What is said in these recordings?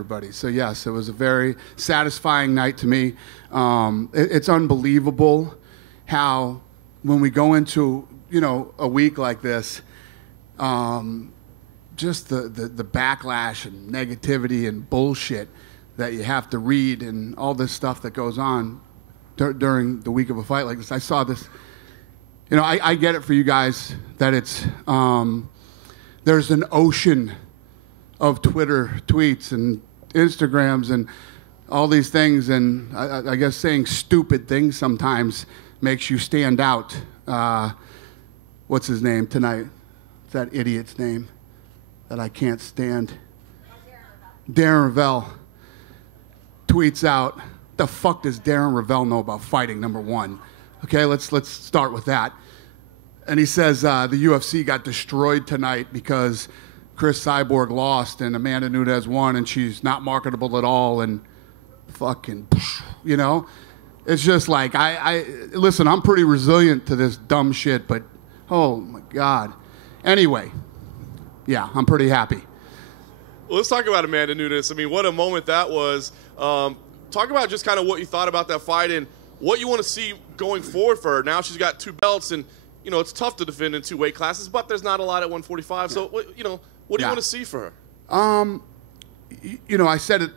everybody. So yes, it was a very satisfying night to me. It's unbelievable how when we go into, a week like this, just the backlash and negativity and bullshit that you have to read and all this stuff that goes on during the week of a fight like this. I saw this, I get it for you guys that it's, there's an ocean of Twitter tweets and Instagrams and all these things, and I guess saying stupid things sometimes makes you stand out. What's his name tonight? What's that idiot's name that I can't stand? Darren Ravel tweets out, the fuck does Darren Ravel know about fighting, number one? Okay, let's start with that. And he says the UFC got destroyed tonight because Chris Cyborg lost and Amanda Nunes won and she's not marketable at all and fucking, It's just like, listen, I'm pretty resilient to this dumb shit, but oh my God. Anyway, yeah, I'm pretty happy. Well, let's talk about Amanda Nunes. I mean, what a moment that was. Talk about just kind of what you thought about that fight and what you want to see going forward for her. Now she's got 2 belts, and, it's tough to defend in 2 weight classes, but there's not a lot at 145. So, what do you want to see for her? I said it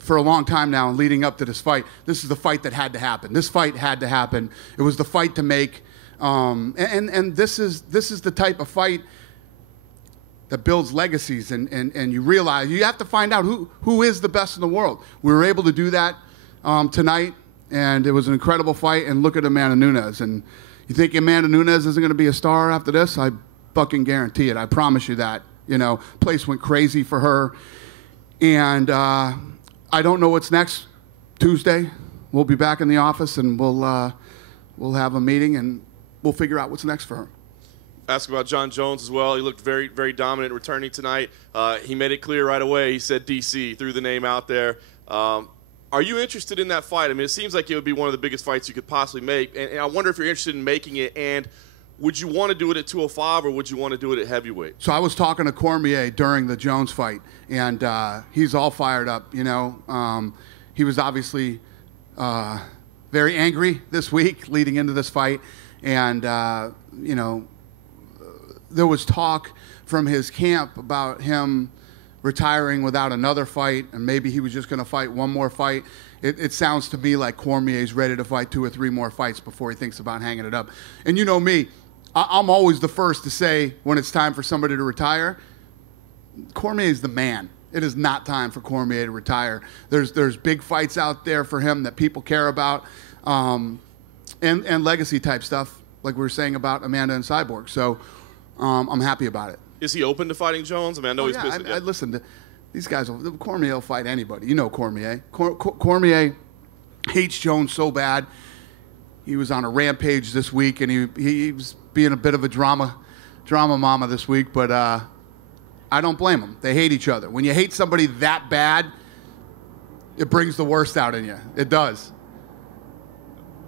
for a long time now and leading up to this fight. This is the fight that had to happen. This fight had to happen. It was the fight to make. And this is the type of fight that builds legacies, and you realize you have to find out who is the best in the world. We were able to do that tonight, and it was an incredible fight. And look at Amanda Nunes. And you think Amanda Nunes isn't going to be a star after this? I fucking guarantee it. I promise you that. Place went crazy for her. And I don't know what's next. Tuesday, we'll be back in the office, and we'll have a meeting, and we'll figure out what's next for her. Ask about Jon Jones as well. He looked very, very dominant returning tonight. He made it clear right away. He said DC, threw the name out there. Are you interested in that fight? I mean, it seems like it would be one of the biggest fights you could possibly make. And I wonder if you're interested in making it. And would you want to do it at 205 or would you want to do it at heavyweight? So I was talking to Cormier during the Jones fight, and he's all fired up. He was obviously very angry this week leading into this fight. And, there was talk from his camp about him retiring without another fight, and maybe he was just going to fight one more fight. It sounds to me like Cormier's ready to fight 2 or 3 more fights before he thinks about hanging it up. And you know me, I'm always the first to say when it's time for somebody to retire, Cormier is the man. It is not time for Cormier to retire. There's big fights out there for him that people care about, and legacy type stuff like we were saying about Amanda and Cyborg. So I'm happy about it. Is he open to fighting Jones? I mean, I know he's busy. Listen, these guys, Cormier will fight anybody. You know Cormier. Cormier hates Jones so bad. He was on a rampage this week, and he was being a bit of a drama mama this week, but I don't blame them. They hate each other. When you hate somebody that bad, it brings the worst out in you. It does.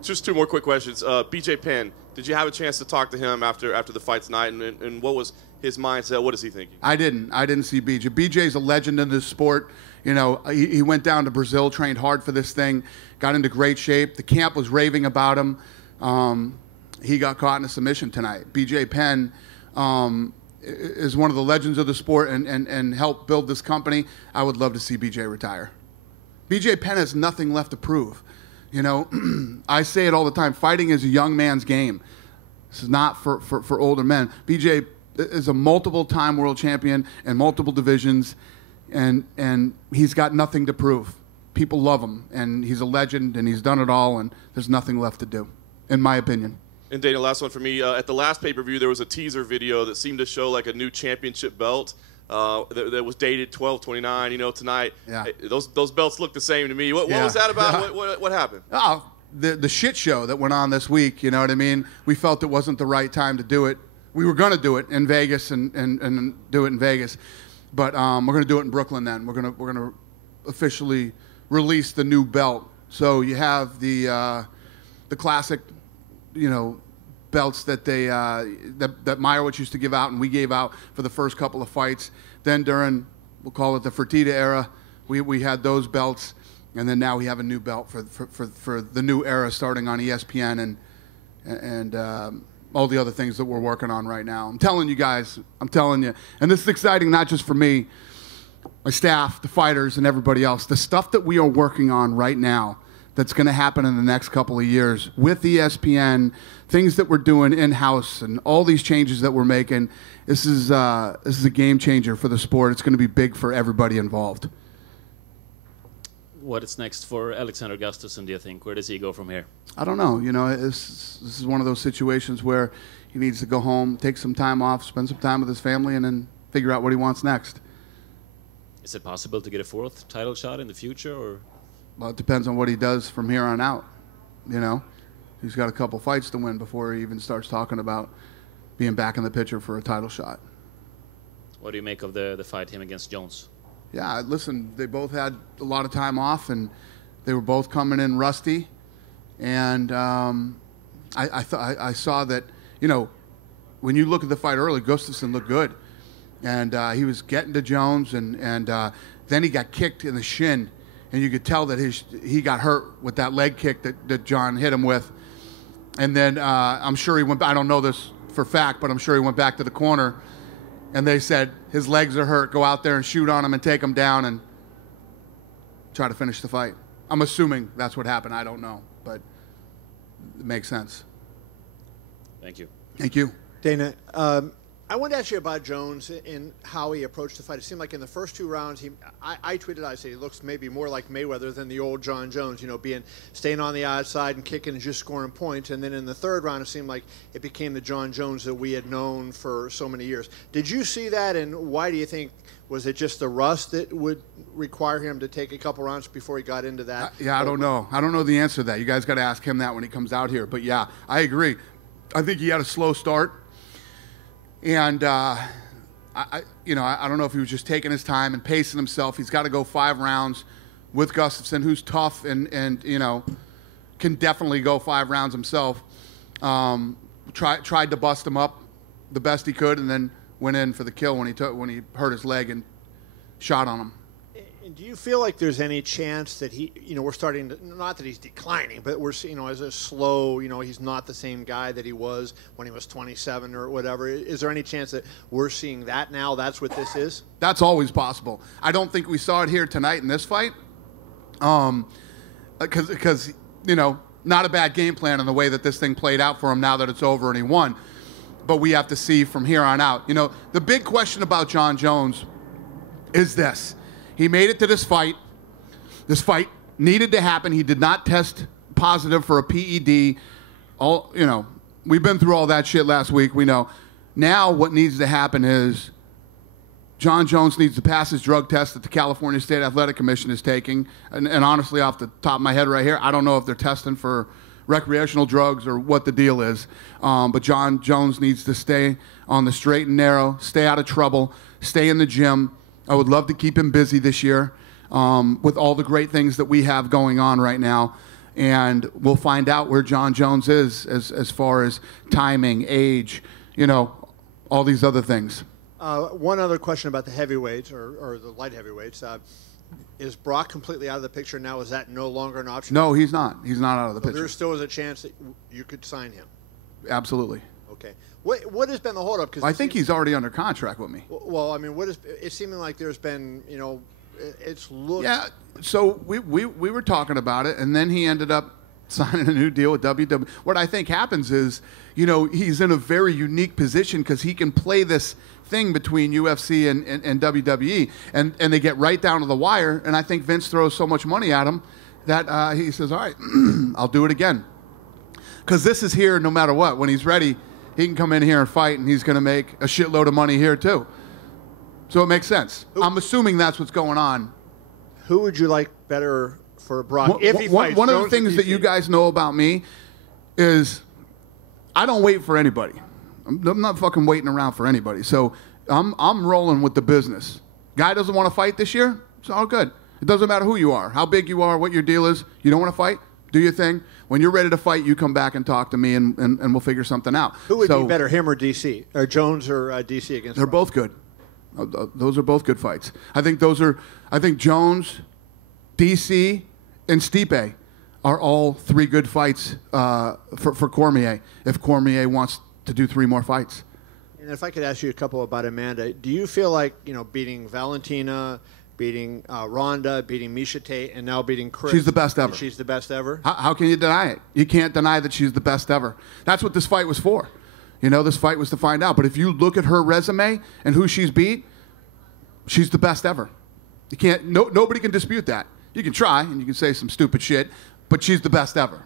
Just 2 more quick questions. BJ Penn, did you have a chance to talk to him after the fight tonight, and what was his mindset? What is he thinking? I didn't see BJ. BJ's a legend in this sport. He went down to Brazil, trained hard for this thing, got into great shape. The camp was raving about him. He got caught in a submission tonight. BJ Penn is one of the legends of the sport and helped build this company. I would love to see BJ retire. BJ Penn has nothing left to prove. I say it all the time. Fighting is a young man's game. This is not for older men. BJ is a multiple-time world champion in multiple divisions, and he's got nothing to prove. People love him, and he's a legend, and he's done it all, and there's nothing left to do, in my opinion. And Dana, last one for me. At the last pay-per-view, there was a teaser video that seemed to show like a new championship belt that was dated 12/29. Tonight, yeah. Those belts look the same to me. What was that about? Yeah. What happened? Oh, the shit show that went on this week. You know what I mean? We felt it wasn't the right time to do it. We were going to do it in Vegas and do it in Vegas, but we're going to do it in Brooklyn. Then we're going to officially release the new belt. So you have the classic, belts that that Meyerowitz used to give out and we gave out for the first couple of fights. Then during, we'll call it the Fertitta era, We had those belts, and then now we have a new belt for the new era starting on ESPN and all the other things that we're working on right now. I'm telling you guys, and this is exciting not just for me, my staff, the fighters, and everybody else. The stuff that we are working on right now that's going to happen in the next couple of years with ESPN, things that we're doing in-house, and all these changes that we're making, this is a game changer for the sport. It's going to be big for everybody involved. What is next for Alexander Gustafsson, do you think? Where does he go from here? I don't know. This is one of those situations where he needs to go home, take some time off, spend some time with his family, and then figure out what he wants next. Is it possible to get a 4th title shot in the future, or? Well, it depends on what he does from here on out. He's got a couple fights to win before he even starts talking about being back in the picture for a title shot. What do you make of the fight him against Jones? Yeah, listen, they both had a lot of time off, and they were both coming in rusty. And I saw that, when you look at the fight early, Gustafsson looked good. And he was getting to Jones, and then he got kicked in the shin. And you could tell that he got hurt with that leg kick that Jon hit him with. And then I'm sure he went, I don't know this for fact, but I'm sure he went back to the corner. And they said, his legs are hurt, go out there and shoot on him and take him down and try to finish the fight. I'm assuming that's what happened. I don't know, but it makes sense. Thank you. Thank you. Dana, I wanted to ask you about Jones and how he approached the fight. It seemed like in the first 2 rounds, I tweeted, I said he looks maybe more like Mayweather than the old Jon Jones, staying on the outside and kicking and just scoring points. And then in the 3rd round, it seemed like it became the Jon Jones that we had known for so many years. Did you see that, and why do you think, was it just the rust that would require him to take a couple rounds before he got into that? I don't know. I don't know the answer to that. You guys got to ask him that when he comes out here. But, yeah, I agree. I think he had a slow start. And, I don't know if he was just taking his time and pacing himself. He's got to go 5 rounds with Gustafsson, who's tough and can definitely go 5 rounds himself. Tried to bust him up the best he could, and then went in for the kill when he hurt his leg and shot on him. And do you feel like there's any chance that he, we're starting to, not that he's declining, but we're seeing, as a slow, he's not the same guy that he was when he was 27 or whatever. Is there any chance that we're seeing that now? That's what this is? That's always possible. I don't think we saw it here tonight in this fight. Because, not a bad game plan in the way that this thing played out for him now that it's over and he won. But we have to see from here on out. The big question about Jon Jones is this. He made it to this fight. This fight needed to happen. He did not test positive for a PED. We've been through all that shit last week. We know. Now what needs to happen is Jon Jones needs to pass his drug test that the California State Athletic Commission is taking. And honestly, off the top of my head right here, I don't know if they're testing for recreational drugs or what the deal is. But Jon Jones needs to stay on the straight and narrow, stay out of trouble, stay in the gym. I would love to keep him busy this year with all the great things that we have going on right now. And we'll find out where Jon Jones is as far as timing, age, all these other things. One other question about the heavyweights or the light heavyweights. Is Brock completely out of the picture now? Is that no longer an option? No, he's not. He's not out of the picture. There still is a chance that you could sign him? Absolutely. Okay. What has been the holdup? I think he's already under contract with me. Well, it's seeming like there's been, it's looked. Yeah. So we were talking about it, and then he ended up signing a new deal with WWE. What I think happens is, he's in a very unique position because he can play this thing between UFC and WWE, and they get right down to the wire. And I think Vince throws so much money at him that he says, "All right, I'll do it again," because this is here no matter what. When he's ready, he can come in here and fight, and he's going to make a shitload of money here too. So it makes sense. I'm assuming that's what's going on. Who would you like better for Brock if he fights? One of the things that you guys know about me is I don't wait for anybody. I'm not fucking waiting around for anybody. So I'm rolling with the business. Guy doesn't want to fight this year? It's all good. It doesn't matter who you are, how big you are, what your deal is. You don't want to fight? Do your thing. When you're ready to fight, you come back and talk to me, and we'll figure something out. Who would be better, him or DC? Or Jones or DC against They're Brock? both good. Those are both good fights. I think Jones, DC, and Stipe are all 3 good fights for Cormier, if Cormier wants to do 3 more fights. And if I could ask you a couple about Amanda, do you feel like, beating Valentina, beating Ronda, beating Miesha Tate, and now beating Chris, she's the best ever? She's the best ever? How can you deny it? You can't deny that she's the best ever. That's what this fight was for. This fight was to find out. But if you look at her resume and who she's beat, she's the best ever. You can't. Nobody can dispute that. You can try and you can say some stupid shit, but she's the best ever.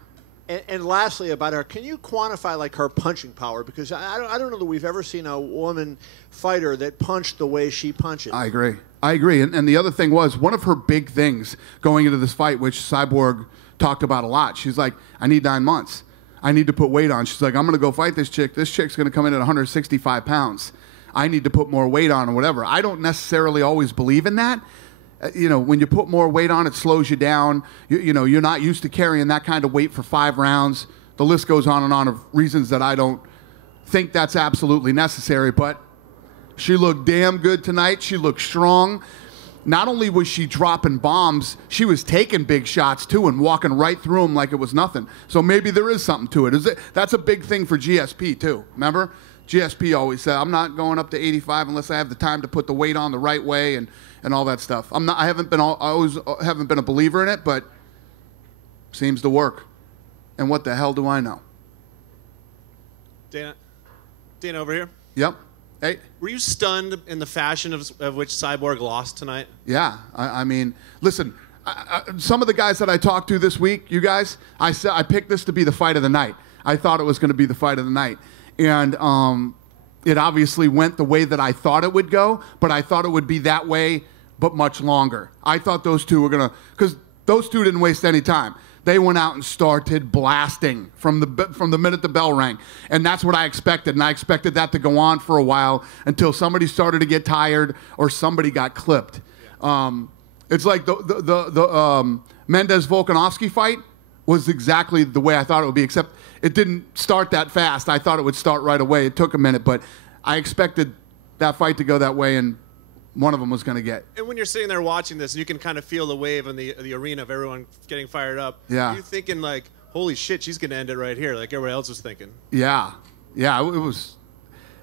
And lastly, about her, can you quantify like her punching power? Because I don't know that we've ever seen a woman fighter that punched the way she punches. I agree. And the other thing was, one of her big things going into this fight, which Cyborg talked about a lot, she's like, I need 9 months. I need to put weight on. She's like, I'm going to go fight this chick. This chick's going to come in at 165 pounds. I need to put more weight on or whatever. I don't necessarily always believe in that. When you put more weight on, it slows you down. You're not used to carrying that kind of weight for 5 rounds. The list goes on and on of reasons that I don't think that's absolutely necessary. But she looked damn good tonight. She looked strong. Not only was she dropping bombs, she was taking big shots too and walking right through them like it was nothing. So maybe there is something to it. That's a big thing for GSP too. Remember? GSP always said, I'm not going up to 85 unless I have the time to put the weight on the right way and all that stuff. I always haven't been a believer in it, but seems to work. And what the hell do I know? Dana over here. Yep. Hey. Were you stunned in the fashion of which Cyborg lost tonight? Yeah. I mean, listen, some of the guys that I talked to this week, you guys, I picked this to be the fight of the night. I thought it was going to be the fight of the night. And it obviously went the way that I thought it would go, but I thought it would be that way, but much longer. I thought those two were going to, because those two didn't waste any time. They went out and started blasting from the minute the bell rang. And that's what I expected. And I expected that to go on for a while until somebody started to get tired or somebody got clipped. It's like the Mendez-Volkanovski fight was exactly the way I thought it would be, except it didn't start that fast. I thought it would start right away. It took a minute, but I expected that fight to go that way, and one of them was going to get. And when you're sitting there watching this, and you can kind of feel the wave in the arena of everyone getting fired up. Yeah. Are you thinking like, holy shit, she's going to end it right here, like everybody else was thinking? Yeah. It was.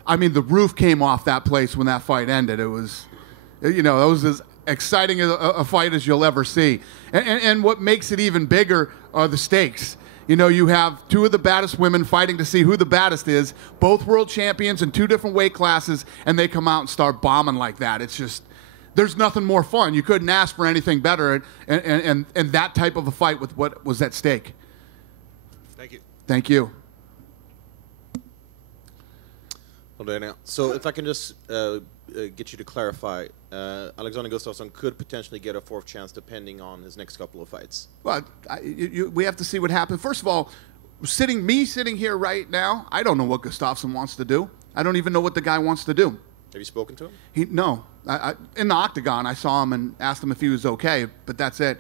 I mean, the roof came off that place when that fight ended. It was, it was as exciting a fight as you'll ever see. And what makes it even bigger are the stakes. You have 2 of the baddest women fighting to see who the baddest is, both world champions in 2 different weight classes, and they come out and start bombing like that. It's just, there's nothing more fun. You couldn't ask for anything better, and that type of a fight with what was at stake. Thank you. Thank you. Well, Dana, so if I can just get you to clarify, Alexander Gustafsson could potentially get a 4th chance depending on his next couple of fights. Well, we have to see what happens. First of all, sitting here right now, I don't know what Gustafsson wants to do. I don't even know what the guy wants to do. Have you spoken to him? No. In the octagon, I saw him and asked him if he was okay, but that's it.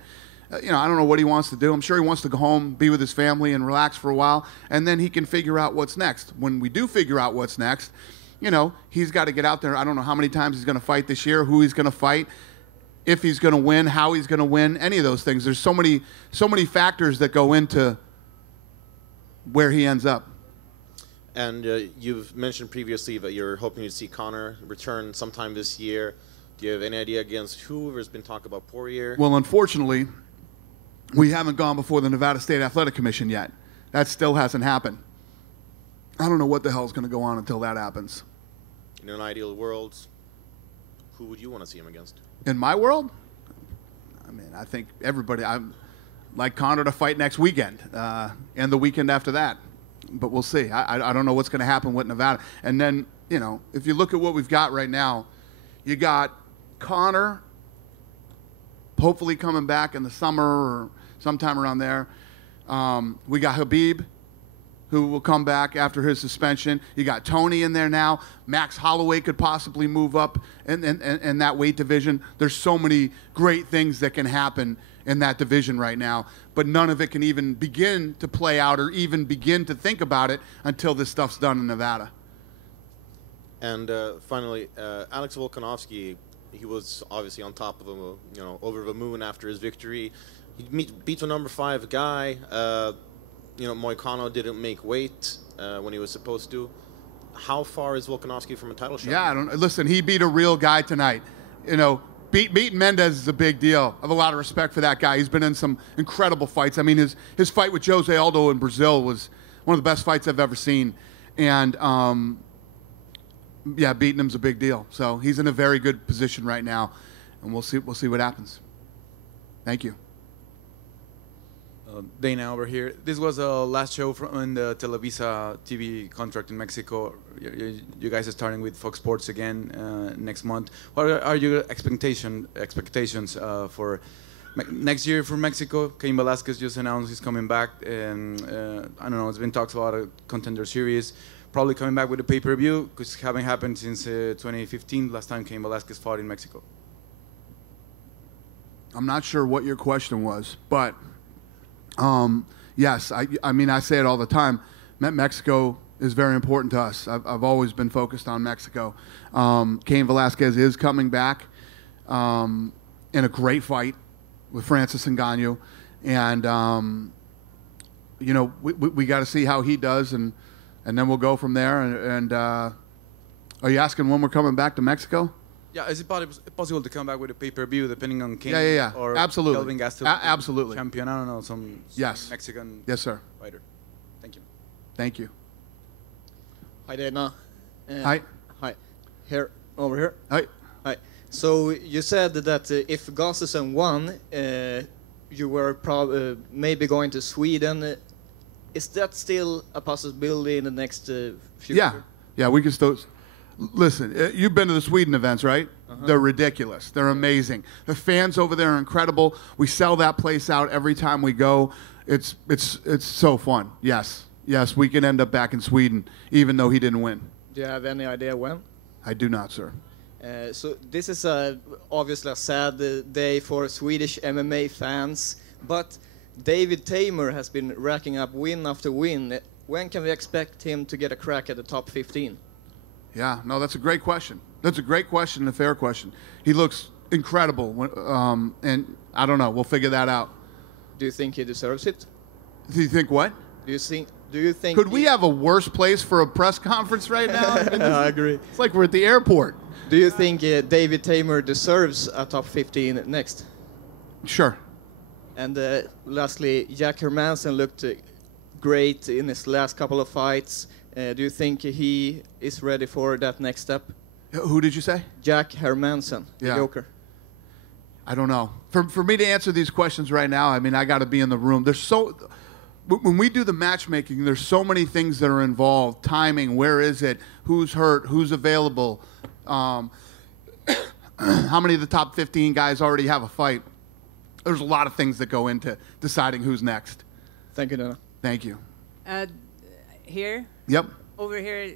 I don't know what he wants to do. I'm sure he wants to go home, be with his family, and relax for a while, and then he can figure out what's next. When we do figure out what's next, he's got to get out there. I don't know how many times he's going to fight this year, who he's going to fight, if he's going to win, how he's going to win, any of those things. There's so many factors that go into where he ends up. And you've mentioned previously that you're hoping to see Conor return sometime this year. Do you have any idea against who? There's been talk about Poirier. Well, unfortunately, we haven't gone before the Nevada State Athletic Commission yet. That still hasn't happened. I don't know what the hell's going to go on until that happens. In an ideal world, who would you want to see him against? In my world? I mean, I think everybody. I'd like Conor to fight next weekend and the weekend after that. But we'll see. I don't know what's going to happen with Nevada. And then, if you look at what we've got right now, you got Conor hopefully coming back in the summer or sometime around there. We got Khabib, who will come back after his suspension. You got Tony in there now. Max Holloway could possibly move up in that weight division. There's so many great things that can happen in that division right now, but none of it can even begin to play out or even begin to think about it until this stuff's done in Nevada. And finally, Alex Volkanovski, he was obviously on top of over the moon after his victory. He beat a number 5 guy. Moicano didn't make weight when he was supposed to. How far is Volkanovski from a title shot? Yeah, listen, he beat a real guy tonight. Beating Mendez is a big deal. I have a lot of respect for that guy. He's been in some incredible fights. I mean, his fight with Jose Aldo in Brazil was one of the best fights I've ever seen. And, beating him's a big deal. So he's in a very good position right now, and we'll see what happens. Thank you. Dana over here. This was the last show in the Televisa TV contract in Mexico. You guys are starting with Fox Sports again next month. What are your expectations for next year for Mexico? Cain Velasquez just announced he's coming back, and I don't know. It's been talks about a Contender Series, probably coming back with a pay-per-view because it haven't happened since 2015. Last time Cain Velasquez fought in Mexico. I'm not sure what your question was, but. Yes, I mean, I say it all the time. Mexico is very important to us. I've always been focused on Mexico. Cain Velasquez is coming back in a great fight with Francis Ngannou. And, we got to see how he does, and then we'll go from there. And are you asking when we're coming back to Mexico? Yeah, is it possible to come back with a pay-per-view depending on Cain? Yeah. Or absolutely. Kelvin Gastelum, absolutely. Champion, I don't know, some Mexican fighter. Thank you. Thank you. Hi, Dana. Hi. Hi. Over here. Hi. Hi. So you said that if Gustafsson won, you were maybe going to Sweden. Is that still a possibility in the next future? Yeah, we can still... Listen, you've been to the Sweden events, right? Uh-huh. They're ridiculous. They're amazing. The fans over there are incredible. We sell that place out every time we go. It's so fun. Yes, we can end up back in Sweden, even though he didn't win. Do you have any idea when? I do not, sir. So this is obviously a sad day for Swedish MMA fans, but David Tamer has been racking up win after win. When can we expect him to get a crack at the top 15? Yeah, no, that's a great question. That's a great question and a fair question. He looks incredible, and I don't know. We'll figure that out. Do you think he deserves it? Do you think what? Do you think? Could we have a worse place for a press conference right now? I agree. It's like we're at the airport. Do you think David Tamer deserves a top 15 next? Sure. And lastly, Jack Hermansson looked great in his last couple of fights. Do you think he is ready for that next step? Who did you say? Jack Hermansson, the Joker. I don't know. For me to answer these questions right now, I mean, I got to be in the room. When we do the matchmaking, there's so many things that are involved. Timing, where is it? Who's hurt? Who's available? How many of the top 15 guys already have a fight? There's a lot of things that go into deciding who's next. Thank you, Dana. Thank you. Here? Yep. Over here.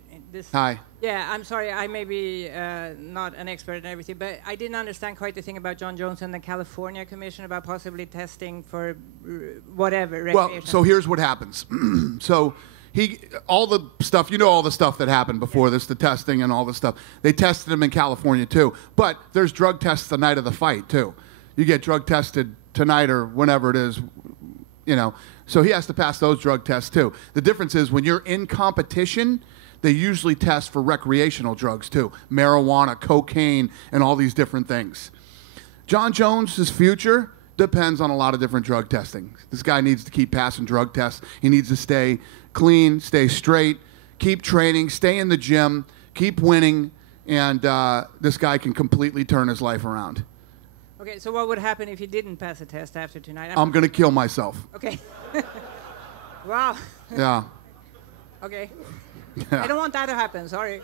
Hi. Yeah, I'm sorry. I may be not an expert in everything, but I didn't understand quite the thing about Jon Jones and the California Commission about possibly testing for whatever. Well, so here's what happens. So all the stuff that happened before this, the testing and all the stuff. They tested him in California too, but there's drug tests the night of the fight too. You get drug tested tonight or whenever it is, So he has to pass those drug tests too. The difference is when you're in competition, they usually test for recreational drugs too. Marijuana, cocaine, and all these different things. Jon Jones' future depends on a lot of different drug testing. This guy needs to keep passing drug tests. He needs to stay clean, stay straight, keep training, stay in the gym, keep winning, and this guy can completely turn his life around. Okay, so what would happen if he didn't pass a test after tonight? I'm going to kill myself. Okay. Wow. Yeah. Okay. Yeah. I don't want that to happen, sorry.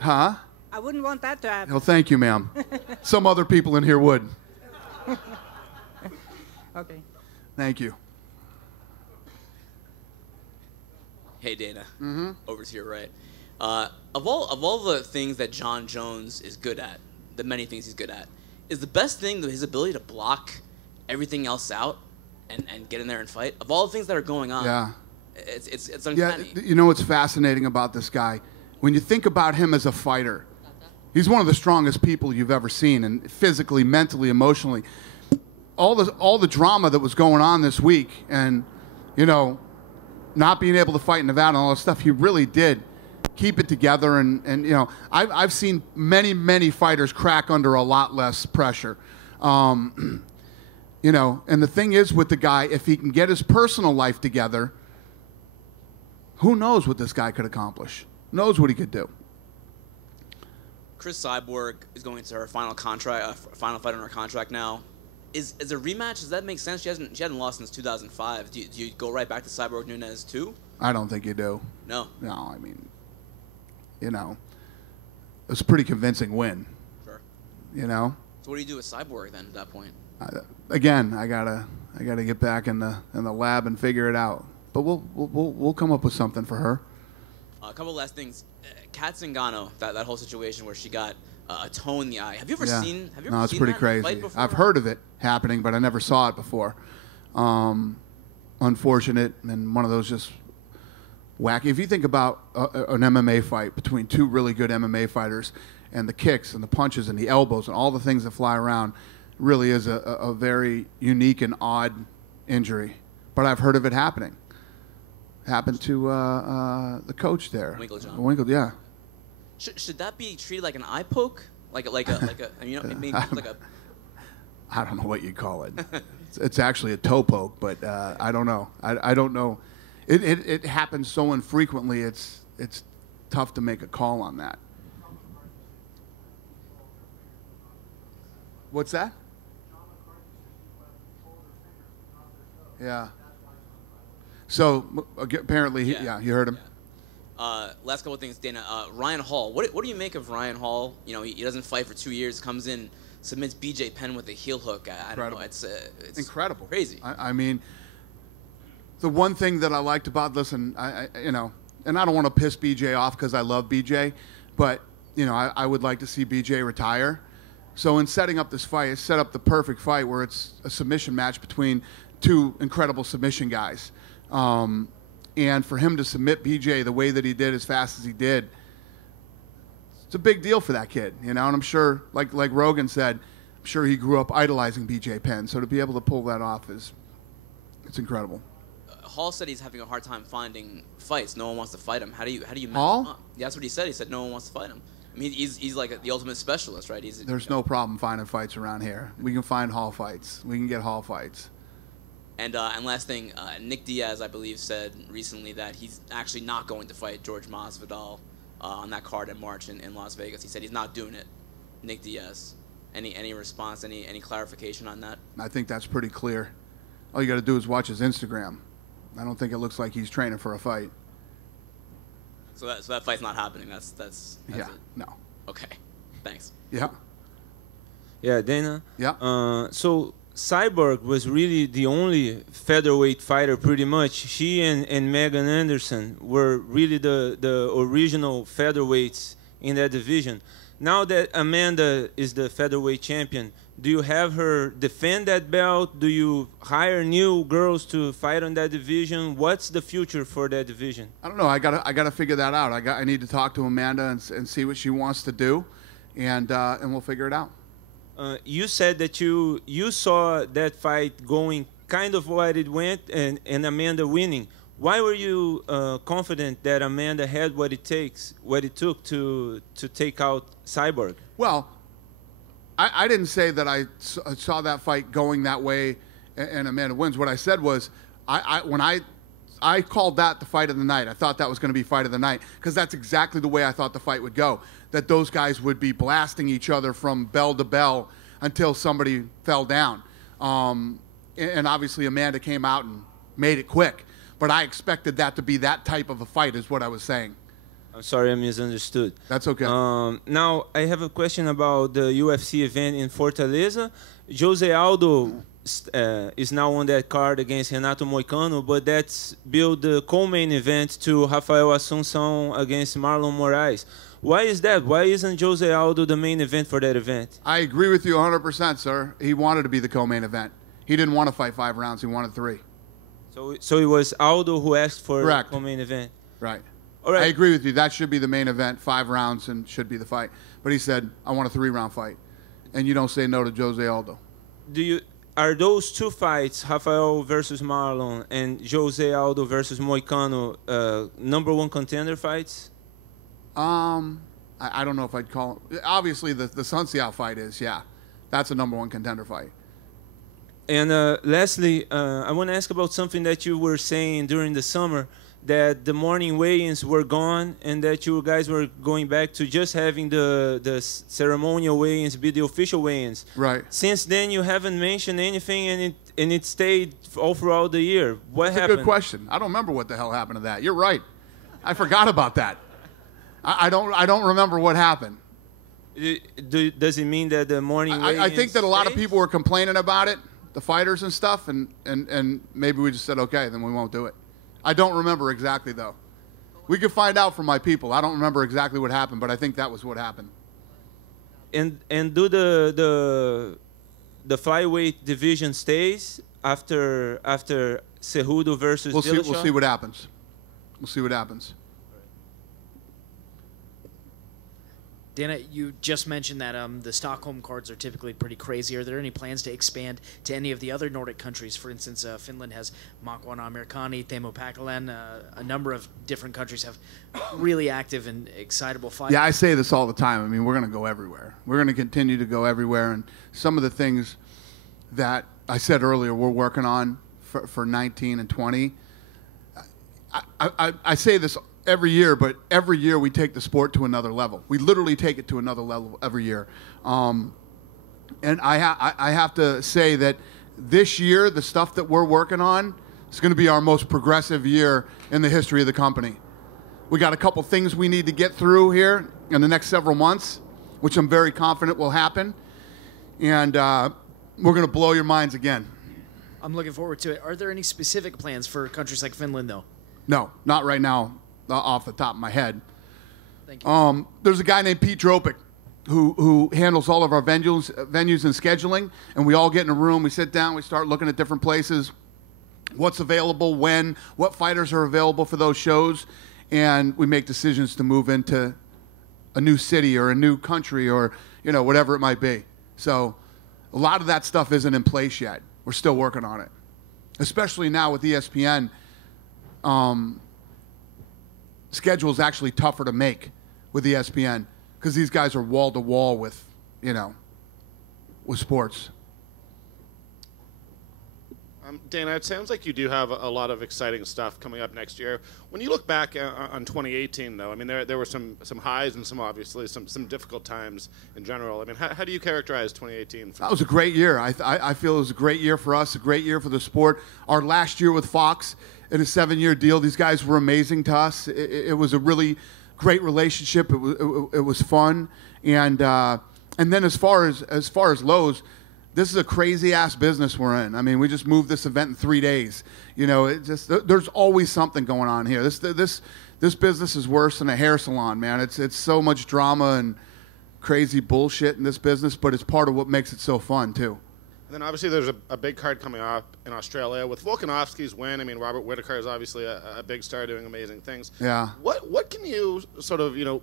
Huh? I wouldn't want that to happen. Well, thank you, ma'am. Some other people in here would. Okay. Thank you. Hey, Dana. Mm-hmm. Over to your right. Of all the things that Jon Jones is good at, the many things he's good at, is the best thing his ability to block everything else out and get in there and fight? Of all the things that are going on, yeah, it's uncanny. Yeah, you know what's fascinating about this guy? when you think about him as a fighter, he's one of the strongest people you've ever seen, and physically, mentally, emotionally. All the drama that was going on this week, and not being able to fight in Nevada and all that stuff, he really did keep it together. And I've seen many fighters crack under a lot less pressure. And the thing is with the guy, if he can get his personal life together, who knows what this guy could accomplish? Knows what he could do. Chris Cyborg is going to her final contract, final fight on her contract now. Is a rematch? Does that make sense? She hasn't lost since 2005. Do you go right back to Cyborg Nunez too? I don't think you do. No. No, I mean, it was a pretty convincing win. Sure. So what do you do with Cyborg then at that point? Again, I gotta get back in the lab and figure it out. But we'll come up with something for her. A couple last things. Kat Zingano, that whole situation where she got a toe in the eye. Have you ever seen? No, it's pretty crazy. I've heard of it happening, but I never saw it before. Unfortunate, and one of those just wacky. If you think about an MMA fight between two really good MMA fighters, and the kicks and the punches and the elbows and all the things that fly around, really is a very unique and odd injury. But I've heard of it happening. Happened to the coach there. Winklejohn. Yeah. Should that be treated like an eye poke? Like a like a. I don't know what you call it. It's actually a toe poke, but I don't know. I don't know. It happens so infrequently. It's tough to make a call on that. What's that? Yeah. So apparently, you heard him. Yeah. Last couple of things, Dana. Ryan Hall. What do you make of Ryan Hall? He doesn't fight for 2 years, comes in, submits BJ Penn with a heel hook. I don't know. It's incredible. Crazy. I mean, the one thing that I liked about and I don't want to piss BJ off because I love BJ, but I would like to see BJ retire. So in setting up this fight, it set up the perfect fight where it's a submission match between two incredible submission guys. And for him to submit BJ the way that he did, as fast as he did, it's a big deal for that kid, And I'm sure, like Rogan said, I'm sure he grew up idolizing BJ Penn. So to be able to pull that off it's incredible. Hall said he's having a hard time finding fights. No one wants to fight him. How do you match Hall? him up? Yeah, that's what he said. He said no one wants to fight him. I mean, he's like the ultimate specialist, right? There's no problem finding fights around here. We can find Hall fights. We can get Hall fights. And last thing, Nick Diaz, I believe, said recently that he's actually not going to fight George Masvidal on that card in March in Las Vegas. He said he's not doing it. Nick Diaz. Any response? Any clarification on that? I think that's pretty clear. All you got to do is watch his Instagram. I don't think it looks like he's training for a fight. So that fight's not happening. That's yeah. It. No. Okay. Thanks. Yeah. Yeah, Dana. Yeah. So Cyborg was really the only featherweight fighter, pretty much. She and Megan Anderson were really the original featherweights in that division. Now that Amanda is the featherweight champion, do you have her defend that belt? Do you hire new girls to fight on that division? What's the future for that division? I don't know. I gotta figure that out. I need to talk to Amanda and see what she wants to do, and we'll figure it out. You said that you saw that fight going kind of what it went and Amanda winning. Why were you confident that Amanda had what it took to take out Cyborg? Well, I didn't say that I saw that fight going that way and Amanda wins. What I said was when I called that the fight of the night. I thought that was going to be fight of the night because that's exactly the way I thought the fight would go, that those guys would be blasting each other from bell to bell until somebody fell down. And obviously Amanda came out and made it quick. But I expected that to be that type of a fight is what I was saying. I'm sorry, I misunderstood. That's okay. Now, I have a question about the UFC event in Fortaleza. Jose Aldo is now on that card against Renato Moicano, but that's billed the co-main event to Rafael Assunção against Marlon Moraes. Why is that? Why isn't Jose Aldo the main event for that event? I agree with you 100%, sir. He wanted to be the co-main event. He didn't want to fight 5 rounds. He wanted 3. So it was Aldo who asked for Correct. the co-main event. Right. All right. I agree with you. That should be the main event, 5 rounds, and should be the fight. But he said, I want a 3-round fight. And you don't say no to Jose Aldo. Are those 2 fights, Rafael versus Marlon and Jose Aldo versus Moicano, number 1 contender fights? I don't know if I'd call it. Obviously, the Sunseal fight is, yeah. That's a number 1 contender fight. And lastly, I want to ask about something that you were saying during the summer, that the morning weigh-ins were gone and that you guys were going back to just having the ceremonial weigh-ins be the official weigh-ins. Right. Since then, you haven't mentioned anything, and it stayed all throughout the year. What happened? That's a good question. I don't remember what the hell happened to that. You're right. I forgot about that. I don't remember what happened. Does it mean that the morning weigh-ins I think that a lot of people were complaining about it, the fighters and stuff, and maybe we just said, okay, then we won't do it. I don't remember exactly, though. We could find out from my people. I don't remember exactly what happened, but I think that was what happened. And do the flyweight division stays after Cejudo versus Dillashaw? We'll see what happens. We'll see what happens. Dana, you just mentioned that the Stockholm cards are typically pretty crazy. Are there any plans to expand to any of the other Nordic countries? For instance, Finland has Makwan Amirkhani, Teemu Packalén. A number of different countries have really active and excitable fights. Yeah, I say this all the time. I mean, we're going to go everywhere. We're going to continue to go everywhere. And some of the things that I said earlier we're working on for 19 and 20, I say this every year, but every year we take the sport to another level. We literally take it to another level every year. And I have to say that this year, the stuff that we're working on is going to be our most progressive year in the history of the company. We got a couple things we need to get through here in the next several months, which I'm very confident will happen. And we're going to blow your minds again. I'm looking forward to it. Are there any specific plans for countries like Finland, though? No, not right now. Off the top of my head. Thank you. There's a guy named Pete Dropic who handles all of our venues and scheduling, and we all get in a room, we sit down, we start looking at different places, what's available, when, what fighters are available for those shows, and we make decisions to move into a new city or a new country or, you know, whatever it might be. So a lot of that stuff isn't in place yet. We're still working on it, especially now with ESPN. Schedule's actually tougher to make with ESPN because these guys are wall to wall with, you know, with sports. Dana, it sounds like you do have a lot of exciting stuff coming up next year. When you look back on 2018, though, I mean, there were some highs and obviously some difficult times in general. I mean, how do you characterize 2018? That was a great year. I feel it was a great year for us, a great year for the sport. Our last year with Fox in a 7-year deal, these guys were amazing to us. It was a really great relationship. It was fun, and then as far as lows, this is a crazy ass business we're in. I mean, we just moved this event in 3 days. You know, there's always something going on here. This business is worse than a hair salon, man. It's so much drama and crazy bullshit in this business, but it's part of what makes it so fun too. And then obviously there's a big card coming up in Australia with Volkanovski's win. I mean, Robert Whittaker is obviously a big star doing amazing things. Yeah. What can you sort of, you know,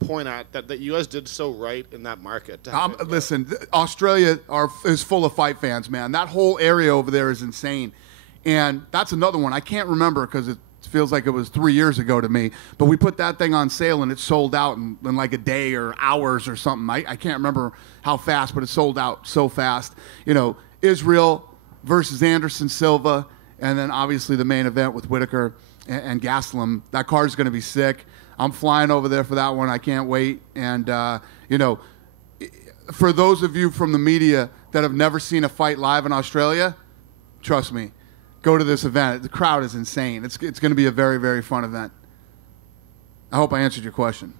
point at that you guys did so right in that market? Listen, Australia is full of fight fans, man. That whole area over there is insane. And that's another one. I can't remember because it feels like it was 3 years ago to me. But we put that thing on sale and it sold out in like a day or hours or something. I can't remember how fast, but it sold out so fast. You know, Israel versus Anderson Silva, and then obviously the main event with Whittaker and Gastelum. That card's going to be sick. I'm flying over there for that one. I can't wait. And, you know, for those of you from the media that have never seen a fight live in Australia, trust me, go to this event. The crowd is insane. It's going to be a very, very fun event. I hope I answered your question.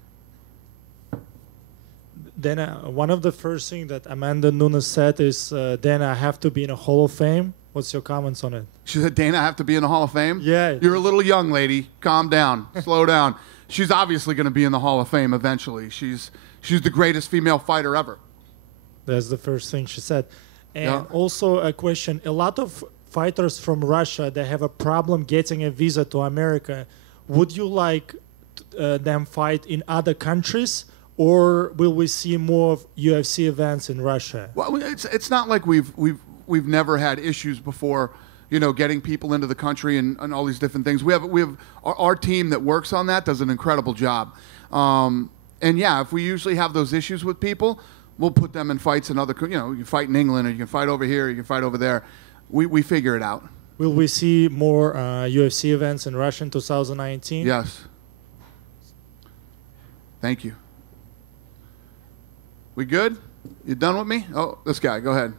Dana, one of the first things that Amanda Nunes said is, Dana, I have to be in a Hall of Fame. What's your comments on it? She said, Dana, I have to be in the Hall of Fame? Yeah. You're a little young, lady. Calm down. Slow down. She's obviously going to be in the Hall of Fame eventually. She's the greatest female fighter ever. That's the first thing she said. And Yeah. also a question. A lot of fighters from Russia, they have a problem getting a visa to America. Would you like them fight in other countries, or will we see more of UFC events in Russia? Well, it's not like we've never had issues before, you know, getting people into the country and all these different things. We have our team that works on that does an incredible job. And yeah, if we usually have those issues with people, we'll put them in fights in other, you know, you can fight in England, or you can fight over here, or you can fight over there. We figure it out. Will we see more UFC events in Russia in 2019? Yes. Thank you. We good? You done with me? Oh, this guy, go ahead.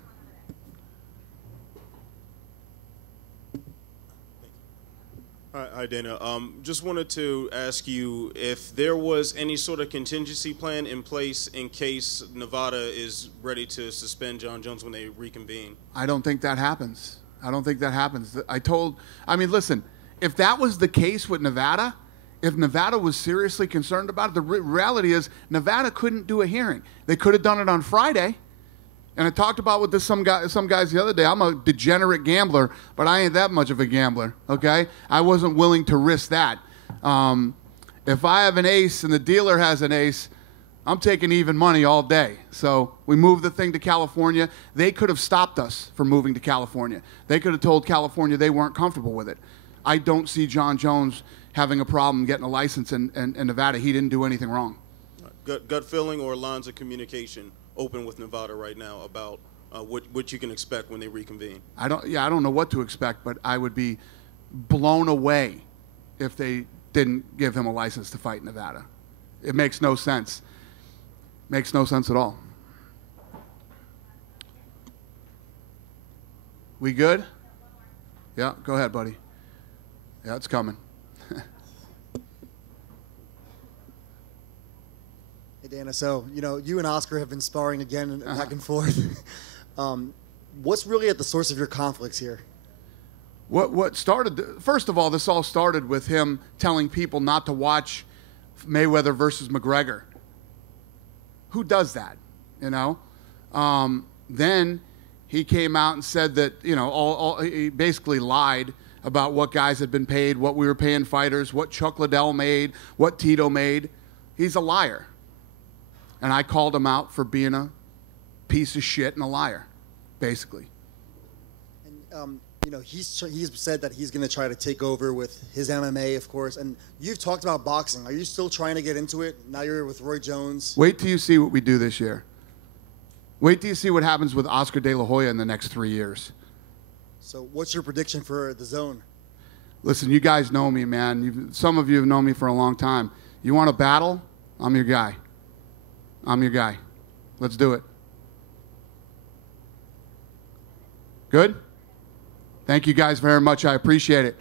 Hi, Dana. Just wanted to ask you if there was any sort of contingency plan in place in case Nevada is ready to suspend Jon Jones when they reconvene. I don't think that happens. I don't think that happens. I mean, listen, if that was the case with Nevada, if Nevada was seriously concerned about it, the reality is Nevada couldn't do a hearing. They could have done it on Friday. And I talked about with some guys the other day. I'm a degenerate gambler, but I ain't that much of a gambler, okay? I wasn't willing to risk that. If I have an ace and the dealer has an ace, I'm taking even money all day. So we moved the thing to California. They could have stopped us from moving to California. They could have told California they weren't comfortable with it. I don't see Jon Jones having a problem getting a license in Nevada. He didn't do anything wrong. Gut feeling or lines of communication open with Nevada right now about what you can expect when they reconvene? I don't know what to expect, but I would be blown away if they didn't give him a license to fight in Nevada. It makes no sense. Makes no sense at all. We good? Yeah, go ahead, buddy. Yeah, it's coming. Hey, Dana, so, you know, you and Oscar have been sparring again back and forth. What's really at the source of your conflicts here? What started, first of all, this all started with him telling people not to watch Mayweather versus McGregor. Who does that, you know? Then he came out and said that, you know, he basically lied about what guys had been paid, what we were paying fighters, what Chuck Liddell made, what Tito made. He's a liar. And I called him out for being a piece of shit and a liar, basically. And, you know, he's said that he's going to try to take over with his MMA, of course. And you've talked about boxing. Are you still trying to get into it? Now you're with Roy Jones. Wait till you see what we do this year. Wait till you see what happens with Oscar De La Hoya in the next 3 years. So what's your prediction for the zone? Listen, you guys know me, man. Some of you have known me for a long time. You want to battle? I'm your guy. I'm your guy. Let's do it. Good? Thank you guys very much. I appreciate it.